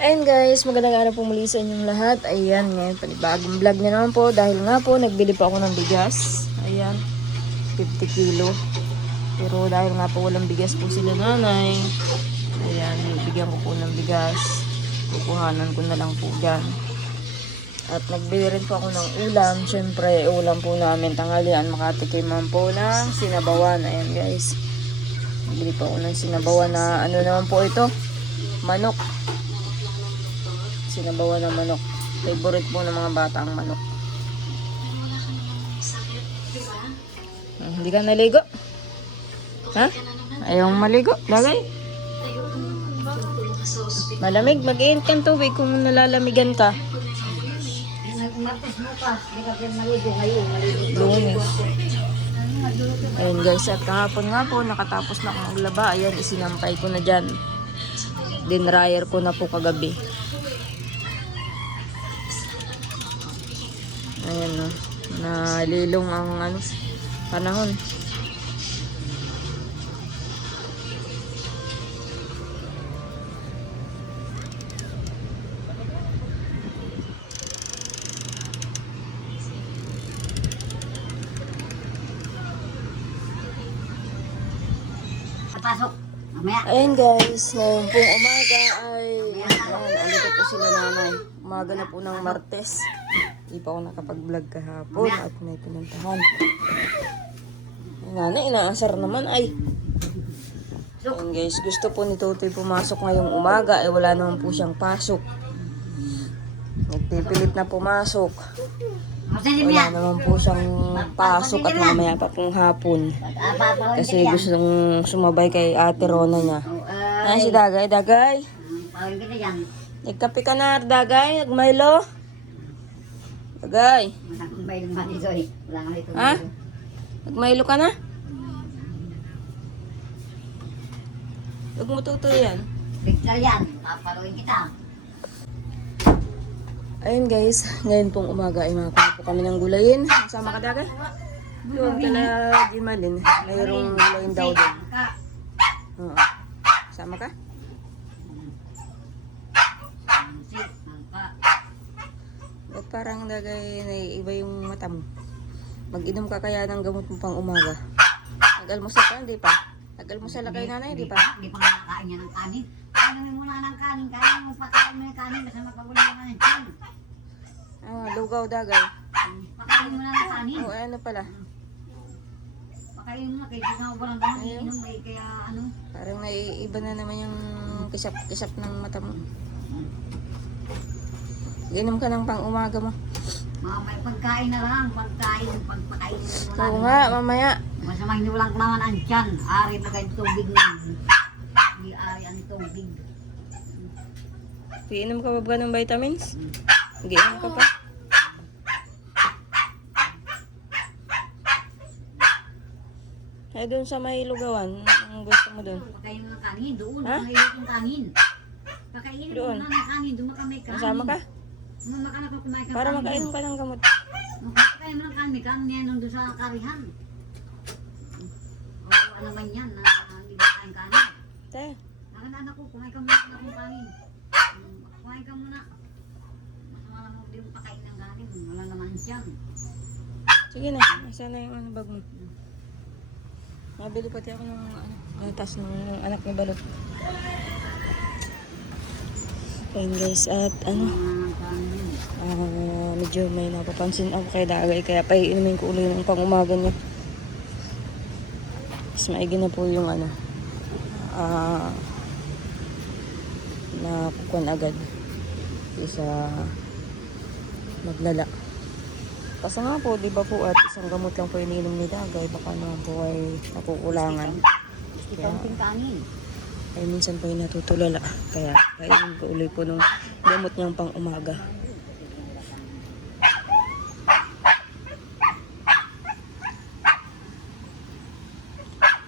Ayun guys, magandang araw po muli sa inyong lahat. Ayan, ngayon panibagong vlog na naman po dahil nga po nagbili po ako ng bigas. Ayan, 50 kilo. Pero dahil nga po walang bigas po sila nanay, ayan, bigyan ko po ng bigas. Kukuhanan ko na lang po dyan. At nagbili rin po ako ng ulam. Siyempre, ulam po namin tanghalian, makatikiman po ng sinabawan. Ayan guys, nagbili po ako ng sinabawan na ano naman po ito, manok. Sinabawan ng manok. Favorite po ng mga bata ang manok. Hindi ka naligo? Ha? Ayaw maligo? Lagay? Malamig? Mag-iinit kang tubig kung nalalamigan ka. Lunes. Ayun guys, at kahapon nga po, nakatapos na akong maglaba. Ayan, isinampay ko na dyan. Dinryer ko na po kagabi. Ayan o, nalilong ang panahon. Pasok. Mamaya. Ayan guys, ngayon pong umaga ay alito po sila nanay. Umaga na po ng Martes. Hindi pa ako nakapag-vlog kahapon at may pinuntahan. Nanay, inaasar naman ay. Ayan guys, gusto po ni Totoy pumasok ngayong umaga ay wala naman po siyang pasok. Nagpipilit na pumasok. Wala naman po siyang pasok at mamaya pa pong hapon. Kasi gusto nang sumabay kay Ate Rona niya. Ayan si Dagay, Dagay. Nagkape ka na, Dagay? Nagmaylo? Dagay. Ha? Nagmaylo ka na? Huwag mo tutoy yan. Victor yan. Papaluin kita. Ayun guys, ngayon pong umaga ay makakuha po kami ng gulayin. Sama ka, Dagay? Doon kala Jimalin. Mayroong gulayin daw doon. Oo. Sama ka? Ba't parang Dagay naiiba yung mata mo? Mag-inom ka kaya ng gamot mo pang umaga? Nag-almusal ka, hindi pa? Nag-almusal na kayo nanay, hindi pa? Hindi pa nakakain niya ng kanin. Kainin mo muna ng kanin. Kaya mo pakain mo yung kanin kasi mapagulong ka ng tiyan. Lugaw Dagay. Pakain mo na ng kanin. Oo, ano pala? Pakain mo na kaya hindi nga walang dahil iinom kaya ano. Parang naiiba na naman yung kisap-kisap ng mata mo. Ginom ka ng pang umaga mo. Mamaya pagkain na lang. Pagkain mo na lang. Oo nga, mamaya. Masama hindi walang naman ang tiyan. Ari pa kayo tubig na. Hindi ari ang tubig. Iinom ka ba ng vitamins? Giinom ka pa? Ay, doon sa may lugawan. Ang gusto mo doon? Pakain mo ng kanin. Doon. Ha? Pakain yung kanin. Pakainin mo Doon. na ng kanin. Doon makamay kanin. Masama ka? Maka na kung kumain ka Para kanin. makainom ka ng gamot. Pakain mo ng kanin. Kanin yan nung doon sa karihan. O ano naman yan. Na hindi ba kain kanin. Te, Anak ko, kumain ka muna ng kanin. Kumain ka muna. Masama naman hindi mo pakain ng kanin. Wala naman siyang. sige na. Nasaan na yung bag mo? Mabili pati ako ng tas ng anak ni Balot. Ayun guys, at medyo may napapansin ako kay Dagay kaya paiinumin ko ulit ng pang-umaga niya. Mas maigi na po yung na kukuhan agad isa maglala. Kasi nga po, di ba po, at isang gamot lang po iniinom ni Dagay, baka naman po ay nakukulangan. Kaunting kanin. Ay minsan po ay natutulala. Kaya kainin ko ulit po nung gamot niyang pang umaga.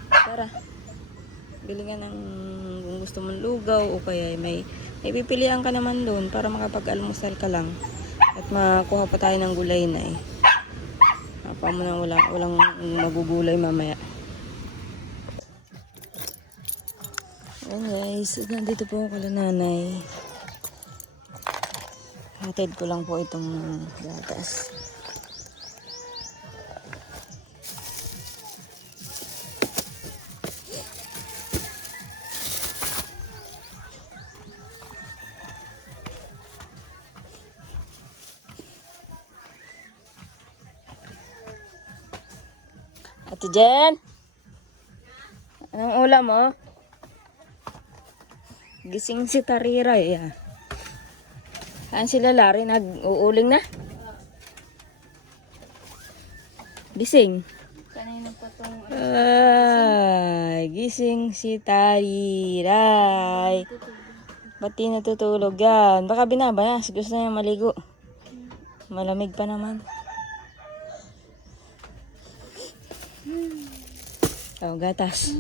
Tara. Bili ka ng kung gusto mong lugaw o kaya may pipilian ka naman doon para makapag-almusal ka lang. At makuha pa tayo ng gulay na eh. Paano na walang magugulay mamaya. Ayan guys, nandito po ako kala nanay. Hatid ko lang po itong gatas. Ate Jen, anong ulam mo? Gising si Tarira eh. Saan sila Lari? Nag-uuling na? Gising. Kanina pa itong Ay, gising si Tariray. Ba't di natutulog yan? Baka binabanas. Gusto niya maligo. Malamig pa naman. Oh, gatas.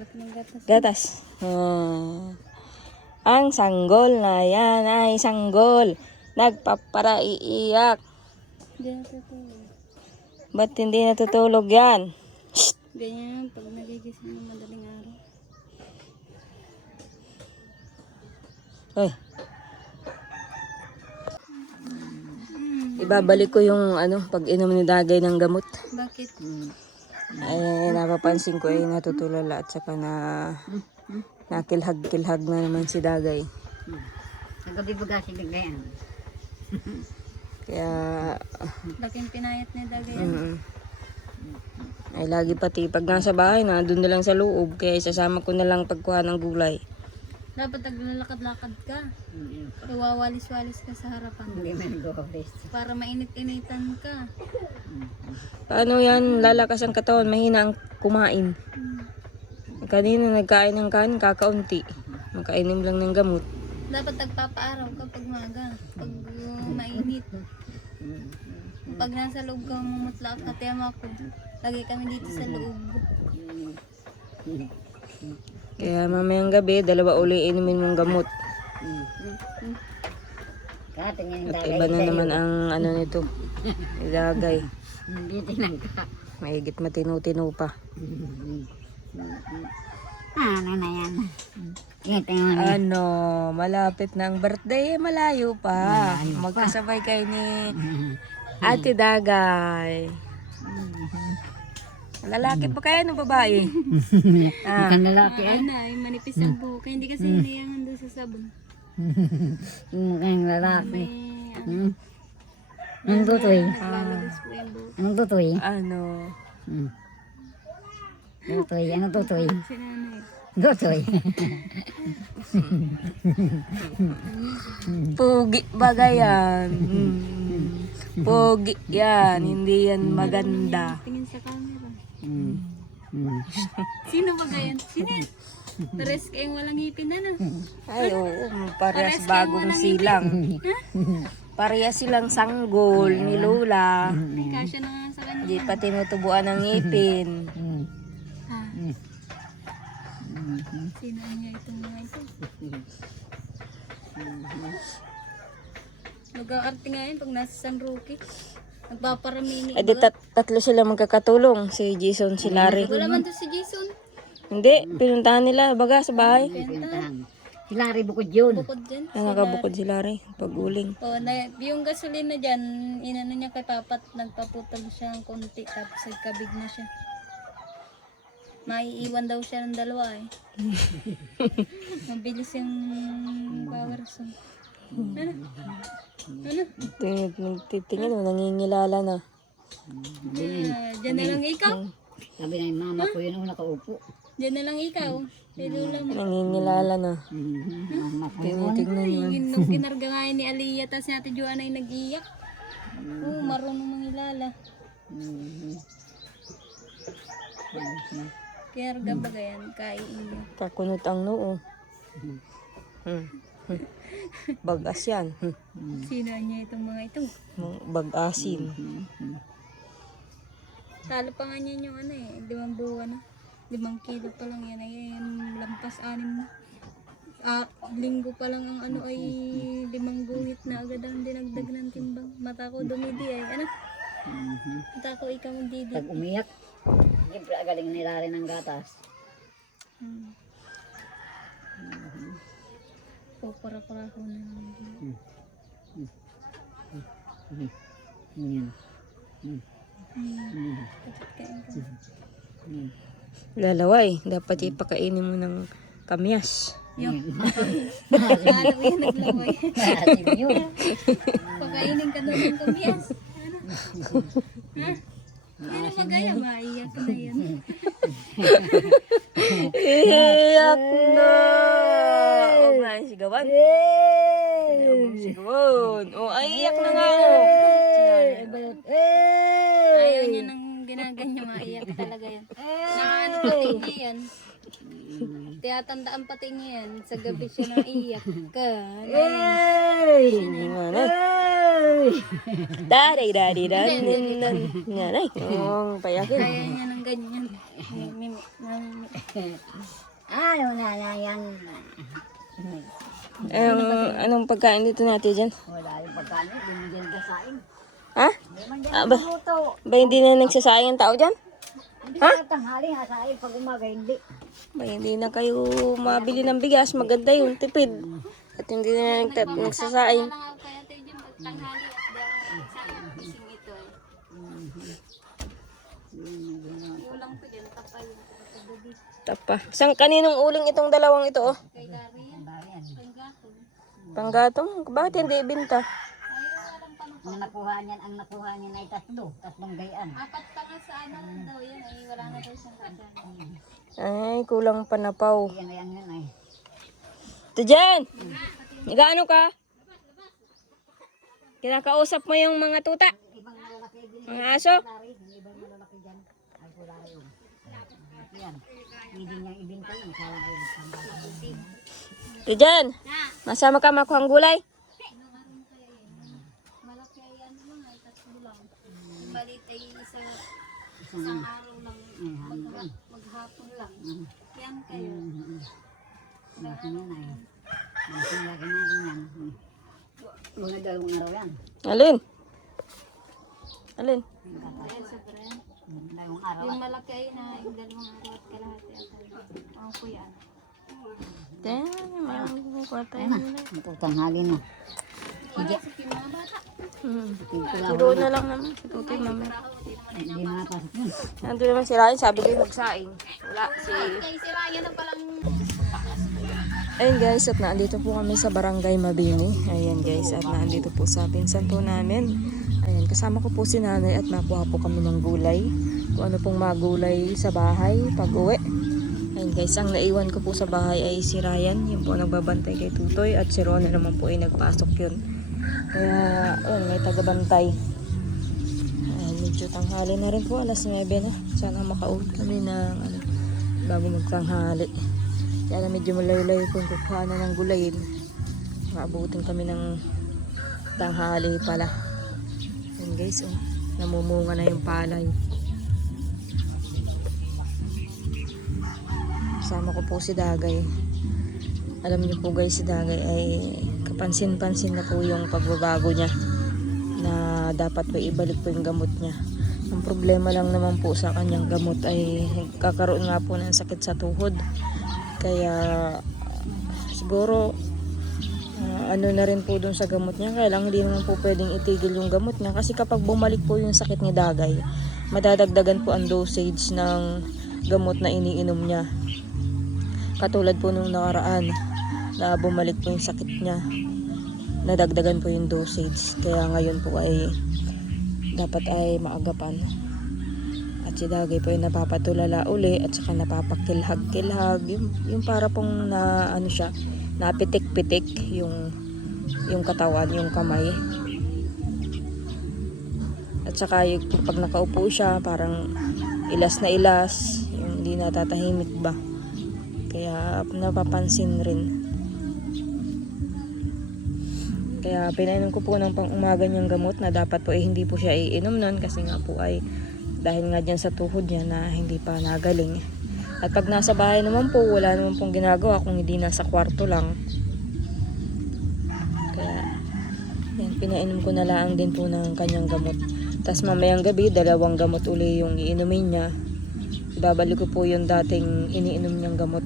laki ng gatas. Gatas. Ang sanggol na yan ay sanggol. Nagpaparaiiyak. Hindi natutulog. Ba't hindi natutulog yan? Shh! Ganyan pag nagigising ng madaling araw. Ay. Ibabalik ko yung pag inom ni Dagay ng gamot. Bakit? Ay, napapansin ko ay natutulala at saka nakilhag-kilhag na naman si Dagay. Nagabi baga si Dagayan. Kaya, Laking pinayat ni Dagayan. ay lagi pati pag nasa bahay na doon na lang sa loob. Kaya isasama ko na lang pagkuha ng gulay. Dapat naglalakad-lakad ka. Iwawalis-walis ka sa harapan. Hindi man para mainit-initan ka. Paano yan lalakas ang katawan? Mahina ang kumain. Kanina nagkain ng kanin, kakaunti. Makainim lang ng gamot. Dapat nagpapaaraw ka pag maga. Pag mainit. Pag nasa loob ka mumutla at katiyama ko, lagi kami dito sa loob. Kaya mamayang gabi, 2 uli inumin mong gamot. At iba na naman ang nito, ilagay. Mahigit matinu-tinu pa. Ano na yan? Malapit na ang birthday, malayo pa. Magkasabay kayo ni Ate Dagay. Lalaki pa kaya ng babae? Mukhang lalaki ay. Ay, manipis ang buhok. Hindi kasi hiniyangan doon sa sabon. Mukhang lalaki. Anong tutoy? Nagbabagas po yung buhok. Anong tutoy? Tutoy, anong tutoy? Si nanay. Tutoy. Pugi bagay yan. Pugi yan. Hindi yan maganda. Tingin sa camera. Sino ba ganyan? Sino yan? Pares kayong walang ngipin na no? Ay, oo. Parehas bagong silang. Parehas silang sanggol ni Lola. May kasya na nga sa kanya. Hindi pa tinutubuan ng ngipin. Ha? Sino niya itong mga ito? Mag-aarte nga yun pag nasa San Roque. Nagpaparami ni Ay, di tatlo sila magkakatulong. Si Jason, si Larry. Wala man to si Jason. Hindi, pinuntahan nila baga sa bahay. Si Larry bukod yun. Bukod dyan. Nakabukod si Larry. Pag-uling. Yung gasolina dyan, inano niya kay Papat, nagpaputol siya ng konti, tapos nagkabig na siya. Maiiwan daw siya ng 2 eh. Mabilis yung power so. Ano? Titingin mo, nangingilala na. Diyan na lang ikaw. Sabi na yung mama ko yun ako nakaupo. Diyan na lang ikaw. Kay Lola mo. Nangingilala na. Mama ko. Tinitingnan mo. Nung kinarga nga yun ni Aliyah, tapos si Ate Joanna ay nag-iyak. Oo, marunong mangilala. Kinarga ba yan? Kain niya. Kakunot ang noo. Bagas yan. Sino niya itong mga ito? Bag-asin. Talo pa nga niyan yung 5 buwan na. 5 kilo pa lang yan. Ayan, lampas 6 na. Linggo pa lang ang ay 5 guhit na agad ang dinagdag ng timbang. Mata ko dumidi ay. Mata ko ikaw magdidi. Pag umiyak, siyempre agaling nila rin ng gatas. Para ko na lang. Yan. Kain ka. Lalaway, dapat ipakainin mo ng kamyas. Yung. Alam mo yan, naglaway. Asin yun. Pakainin ka doon ng kamyas. Ha? Ano magaya? Maiyak na yan. Iyak na! O nga, sigawan. Sigawan. O, ay, iyak na nga. Ayaw niya nang ginaganyan, maiyak talaga yan. Ano pati niya yan? Tiyatandaan pati niya yan. Sa gabi siya nang iyak ka. Daddy, daddy, daddy. Nanay. Oo, payakin. Kaya niya nang ganyan. Ayaw na yan. Anong pagkain dito natin dyan? Wala yung pagkain. Hindi mo dyan gasain. Ha? Hindi mo dyan Ah, ba? luto. Ba hindi na nagsasayang tao dyan? Hindi sa tanghali, hasain. Pag umaga, hindi. Ba hindi na kayo mabili ng bigas. Maganda yung tipid. At hindi na nagsasayang. Kaya tayo dyan pagtanghali at dahil sana gising ito eh. Ulang ko dyan, tapay yung pagkagabi. Tapa. Sang kaninong uling itong dalawang ito, oh? Kay Dari yan, panggatong. Panggatong? Bakit hindi ibinta? Ang nakuha niyan ay tatlong gayaan. Apat tanga sa ano daw yan ay wala na daw siyang kasama. Ay, kulang panapaw. Yan ay. Ito dyan! Nagaano ka? Kinakausap mo yung mga tuta? Ibang malalaki din. Mga aso? Dari, yung ibang malalaki dyan. Ay, wala yun. Yan. Hindi niya ibinta yun. Kala ko yun. Ito dyan! Masama ka makuhang gulay? Malaki ay ano lang ay tatlo lang. Balit ay isang araw lang. Maghapon lang. Yan kayo. Laki na ay. Laki na yan. Mga dalawang araw yan. Alin? Alin? Ayan sa brand. Dalawang araw. Yung malaki ay na yung dalawang araw at kalahati at ang ko yan. Yan, may patay Ayun na. Ito tanghali na. Wala sa mga bata. Siguro na lang naman. Si Tutoy mamaya. Hindi makapasok yun. Nandun naman si Ryan, sabi ko yung magsaing. Wala, si... Kay si Ryan na palang Ayun guys, at naandito po kami sa Barangay Mabini. Ayan guys, at naandito po sa pinsan po namin. Ayan, kasama ko po si nanay at nakuha po kami ng gulay. Kung ano pong magulay sa bahay pag uwi. Ayun guys, ang naiwan ko po sa bahay ay si Ryan. Yun po nagbabantay kay Tutoy at si Rona naman po ay nagpasok yun. Kaya, ayun, may tagabantay. Ayan, medyo tanghali na rin po, alas 9 na. Sana makauwi kami ng bago magtanghali. Kaya medyo malayo-layo po yung kukuha na ng gulayin. Maabutin kami ng tanghali pala. Ayan guys, oh, namumunga na yung palay. Kasama ko po si Dagay. Alam niyo po guys, si Dagay ay kapansin-pansin na po yung pagbabago niya. Na dapat po ibalik po yung gamot niya. Ang problema lang naman po sa kanyang gamot ay kakaroon nga po ng sakit sa tuhod. Kaya siguro ano na rin po dun sa gamot niya. Kaya lang hindi naman po pwedeng itigil yung gamot niya. Kasi kapag bumalik po yung sakit ni Dagay, madadagdagan po ang dosage ng gamot na iniinom niya. Katulad po nung nakaraan na bumalik po yung sakit niya, nadagdagan po yung dosage. Kaya ngayon po ay dapat ay maagapan. At si Dagay po ay napapatulala uli at saka napapakilhag-kilhag. Yung para pong na ano siya, napitik-pitik yung katawan, yung kamay. At saka yung pag nakaupo siya, parang ilas na ilas, yung hindi natatahimik ba. Kaya napapansin rin. Kaya pinainom ko po ng pang-umaga niyang gamot na dapat po ay hindi po siya iinom nun kasi nga po ay dahil nga dyan sa tuhod niya na hindi pa nagaling. At pag nasa bahay naman po, wala naman pong ginagawa kung hindi nasa kwarto lang. Kaya yan, pinainom ko na lang din po ng kanyang gamot. Tapos mamayang gabi, 2 gamot uli yung iinumin niya. Ibabalik ko po yung dating iniinom niyang gamot.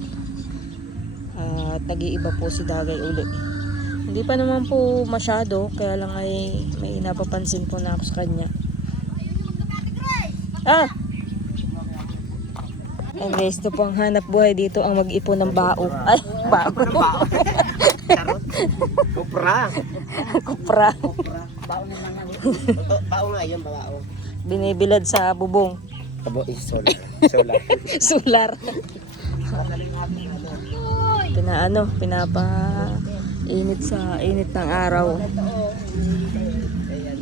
At nag-iiba po si Dagay uli. Hindi pa naman po masyado, kaya lang ay may napapansin po na ako sa kanya. Ah! Ay guys, ito po ang hanap buhay dito, ang mag-ipon ng bao. Ay, bao. Kupra. Kupra. Baon naman na. Bao nga yun, bao. Binibilad sa bubong. Abo is solar. Solar. Sular. Pinapa init sa init ng araw. Kaya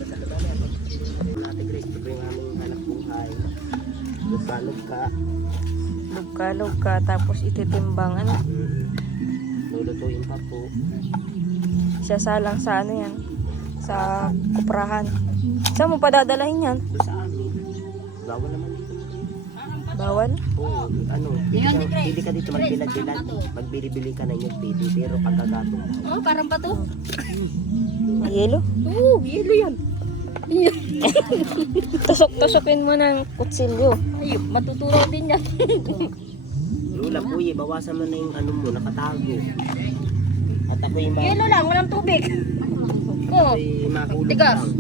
Ate Grace, ito po yung aming hanap buhay. Lugkalog ka. Lugkalog ka, tapos ititimbang ano. Lulutuin pa po. Sasalang sa ano yan. Sa kuprahan. Saan mo pa dadalahin yan? Doon sa amin. Bawal naman dito. Bawal? Oo, ano. Pili ka dito magbilad-bilad. Magbili-bili ka na yung pili. Pero pagkagatong. Oh, parang bato. May yelo? Oo, yelo yan. Tusok-tusokin mo ng kutsilyo. Ay, matuturo din yan. Lula po bawasan mo na yung ano mo, nakatago. At ako yung Yelo lang, walang tubig. Oo. makulog Tigas. lang.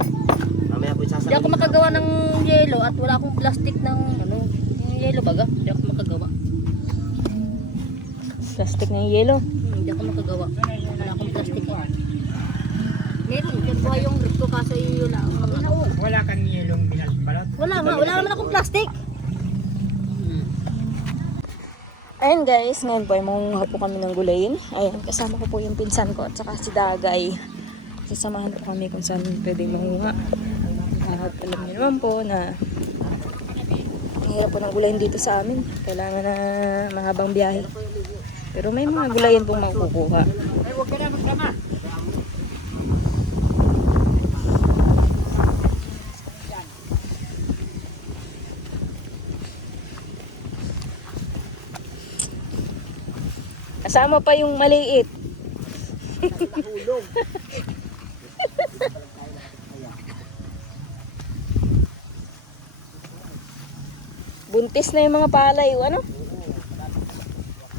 Mamaya po Hindi sasabihin. ako makagawa ng yelo at wala akong plastic ng ano, yung yelo baga. Hindi ako makagawa. Plastic na yung yelo. Hindi ako makagawa. Wala akong plastic. Meron, kaya yung grip ko kaso yun lang. Wala kang yelong binalbalot. Wala nga, wala naman akong plastic. Ayun guys, ngayon po ay mangunguha po kami ng gulayin. Ayun, kasama ko po yung pinsan ko at saka si Dagay. Sasamahan po kami kung saan pwedeng mangunguha. At alam niyo naman po na ang hirap po ng gulayin dito sa amin. Kailangan na mahabang biyahe. Pero may mga gulayin pong makukuha. Ay, huwag ka na magsama. Kasama pa yung maliit. Buntis na yung mga palay, ano?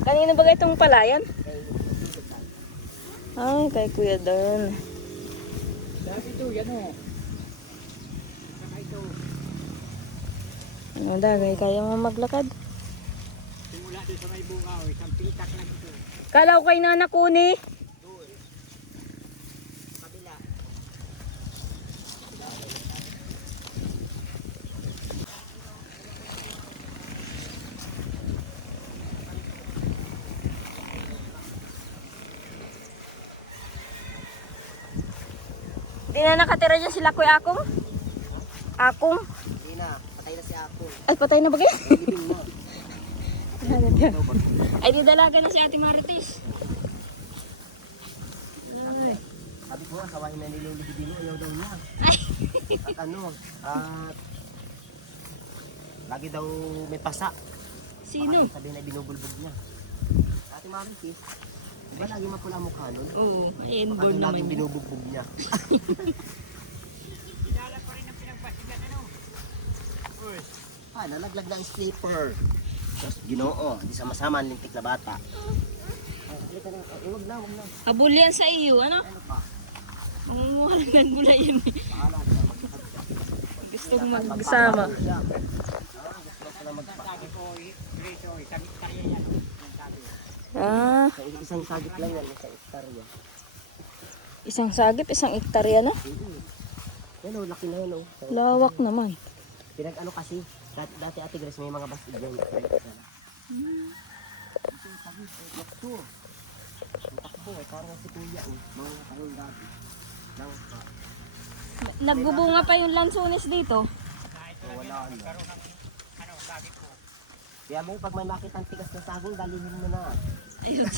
Kanino ba itong palayan? Ay, kay Kuya Darn. Sabi ito, yan o. Saka ito. Ano Dagay, kaya mo maglakad? Simula doon sa may bunga o. Isang pitak lang ito. Kala ko kay Nana Kuni. Kabila. Di na nakatira dyan sila Kuya Akong? Akong? Hindi na, patay na si Apo. Ay, patay na ba kayo? Libing mo. Ay, di dalaga na si Ate Marites. Ay. Sabi ko, asawahin na nila yung libing mo, ayaw daw niya. At ano, at lagi daw may pasa. Sino? Sabi na binubulbog niya. Ate Marites, di ba lagi mapula ang mukha nun? Oo, ay Baka inborn laging naman. binubugbog niya. Idala pa rin ang pinagpasigan ano. Uy. Ah, nalaglag na ang slipper. Tapos ginoo, di sama-sama ang lintik na bata. Ay, halika na, huwag na, huwag na. Habol yan sa iyo, ano? Ano pa? Mangunguha lang ng gulayin. Bahala ka. Gusto kong magsama. Sabi ko, Grito, isang hektarya yan. Yung sabi. Ah, Isang sagit lang yan, isang hektarya. isang sagip, isang hektarya na. Yan o, laki na yan o. Lawak naman. Pinag ano kasi, dati Ate Grace may mga bastig yan. Ito, sagit, lakto. Ang takbo eh, parang si Kuya eh. Mga taon dati. Langka. Nagbubunga pa yung lansones dito. So, wala ano. Ano, sabi ko. Kaya mo, pag may makita ang tigas ng saging, dalhin mo na. Ayun.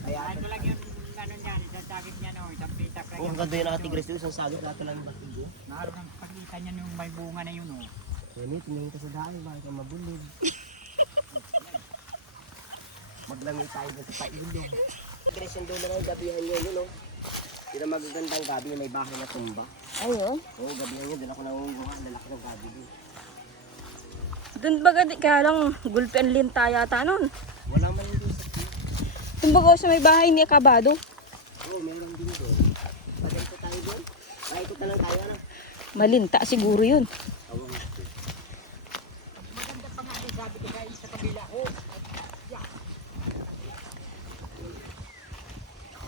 Kaya, Ano lang yung ano niyan, isang sagit niya no, isang pitak lang oh, yun. ang ganda yun Ate Grace, isang sagit, lahat lang yung bastig yun. Naroon ang pagkita niya yung may bunga na yun o. Kaya tingin ka sa dahil, bakit ka mabulog. Maglangi tayo sa pailong. Grace, yung dulo ng gabihan nyo yun, oh. Yun ang magagandang gabi, may bahay na tumba. Ayun. Oo, gabihan nyo, doon ako nangunguha, lalaki ng gabi doon. Doon baga, kaya lang, gulpi ang linta yata nun. Wala man yung sa Tumbago sa may bahay ni Akabado. Oo, meron din doon. Paganto tayo doon. Paikot na lang tayo, ano? Malinta siguro yun. Awang ito. Maganda pa nga din sabi ko guys sa kabila. Oh,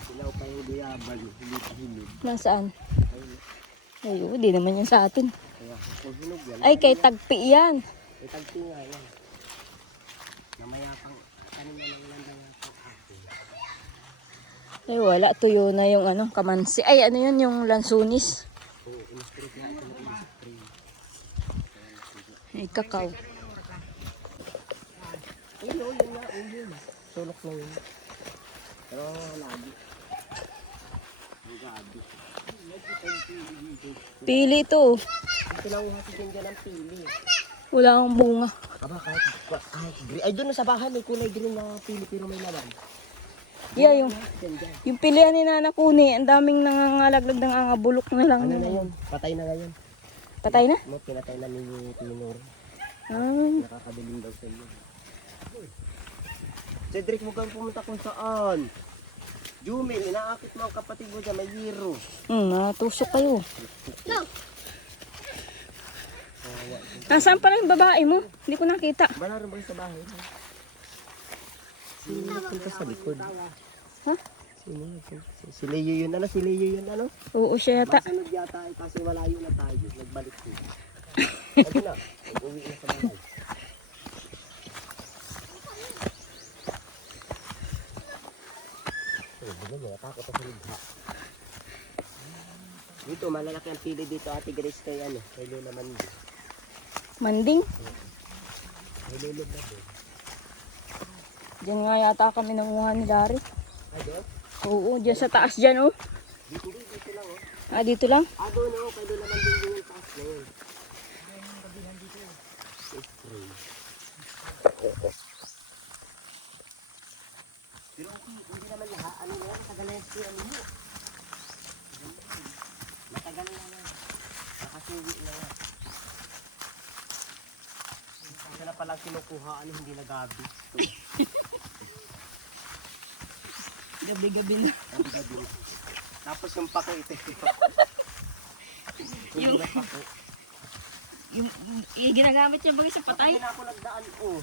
silaw pa yung diyaban. Hindi pa hinog. Nasaan? Ayun. Ay, di naman yan sa atin. Kaya kung hinog yan. Ay, kay Tagpi yan. May tagpi nga yan. Namaya pang kanin na lang lang pang atin. Ay, wala. Tuyo na yung ano, kamansi. Ay, ano yun, yung lansunis. Oo, in-spray nga ito na in-spray. Ay, kakao. Ayun, yun nga, yun. Sulok na yun. Pero lagi. Ang gabi. Pili to. Ito lang yung hatid dyan ang pili. Wala akong bunga. Aba, kahit green. Ay, doon sa bahay may kulay green na pili pero may laman. Yeah, yung, Yan dyan. yung pilihan ni Nana Kuni, ang daming nangangalaglag ng angabulok na lang. Ano na yun? Patay na ngayon. Patay na? No, pinatay na ni Tinor. Ay, Nakakadilim daw sa iyo. Cedric, huwag kang pumunta kung saan. Jumel, inaakit mo ang kapatid mo dyan, may hero. natusok kayo. Nasaan pala yung babae mo? Hindi ko nakita. Bala rin ba sa bahay? Sino nagpunta sa likod? Ha? Sino nagpunta? Si Leo yun, ano? Si Leo yun, ano? Oo, siya yata. Masunod yata eh, kasi malayo na tayo. Nagbalik ko. Ano na? Uwi na sa bahay. Baga niya, takot ako sa libha. Dito, malalaki ang pili dito, Ate Grace, kay ano, kay Lola Mandi. Manding. Kay Lola na doon. Diyan nga yata kami nanguha ni Dari. Ay, doon? Oo, diyan sa taas dyan, oh. Dito, dito lang, oh. Ah, dito lang. Ah, doon, oh, kay Lola Mandi din yung taas na yun. Spray. Pero okay, hindi naman lahat. Ano yan? Matagal na yung ano mo. Matagal na yan. Nakasuwi na yan. Ito na palang kinukuha, ano, hindi na gabi. Gabi-gabi na. Gabi-gabi. Tapos yung pako ito. Yung- pako. Yung ginagamit niya bagay sa patay. Hindi na ako nagdaan, oh.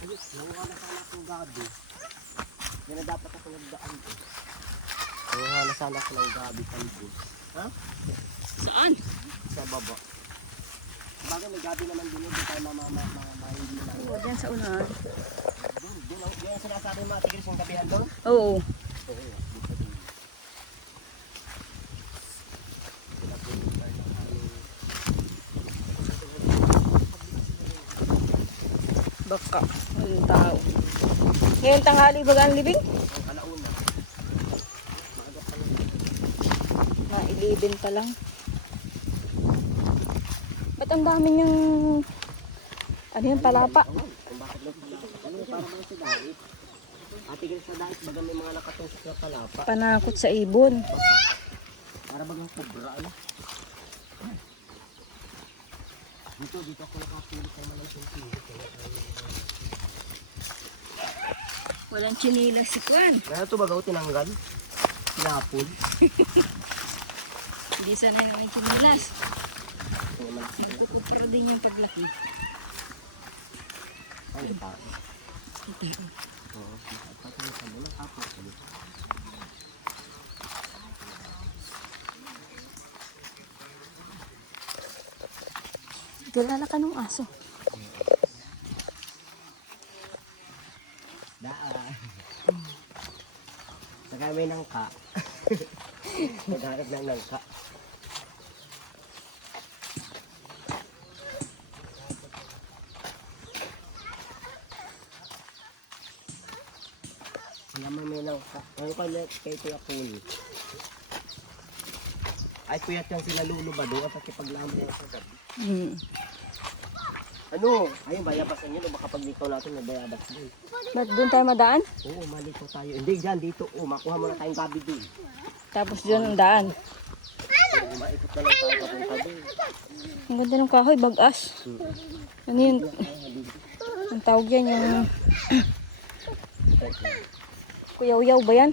Ayos, nakuha na sana akong gabi. Yan na dapat ako nagdaan, oh. Nakuha na sana ako ng gabi kanto. Ha? Saan? Sa baba. Bagay may gabi naman din yun, di tayo hindi na. Oo, diyan sa unahan. Doon, yan ang sinasabi mo, Ate Grace, yung gabihan doon? Oo. Oo, dito din. Baka. Walang tao. Ngayon tanghali baga ang libing? Ang kalauna. Maaga pa lang. Na 11 pa lang. Ba't ang dami niyang ano yun, palapa? Oo, kung bakit lang ano, para mga sa dahit. Ate Grace sa dahit, baga may mga nakatusok na palapa. Panakot sa ibon. Baka. Para bagang kubra, ano? Dito ako nakapulit naman ng sentido. Walang chinila si Kwan. Kaya ito baga tinanggal. Tinapon. Hindi sanay na ng chinilas. Nagkukupra din yung paglaki. Ano pa? Oo, patay sa mula kapag ulit. Galala ka nung aso. Daan. Saka may nangka. Maghanap ng nangka. Naman may nangka. Ano ka ulit kay Kuya Pool? Ay, kuyat yan sila Lulu ba doon? At kipaglamo sa gabi. Ano? Ayun, bayabasan yun. Baka pag dito natin, may bayabas doon. Ba't doon tayo madaan? Oo, malito tayo. Hindi, dyan, dito. Oo, makuha mo na tayong gabi doon. Tapos doon ang daan. Oo, maikot na lang tayo papunta doon. Ang ganda ng kahoy, bagas. Ano yun? Ang tawag yan yung Kuyaw-yaw ba yan?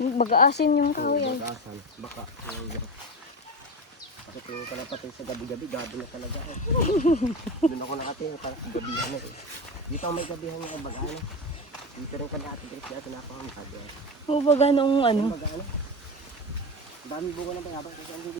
Mag-aasin yung kahoy ay. Bagasan. Baka. Kasi tingin ko na pati sa gabi-gabi, gabi na talaga ako. Doon ako nakatingin, parang gabihan na eh. Dito ako may gabihan nga, baga ano. Dito rin kami ate Grace, dito na ako ang sabi. O baga noong ano. Baga ano. Dami bunga na ba, habang kasi ang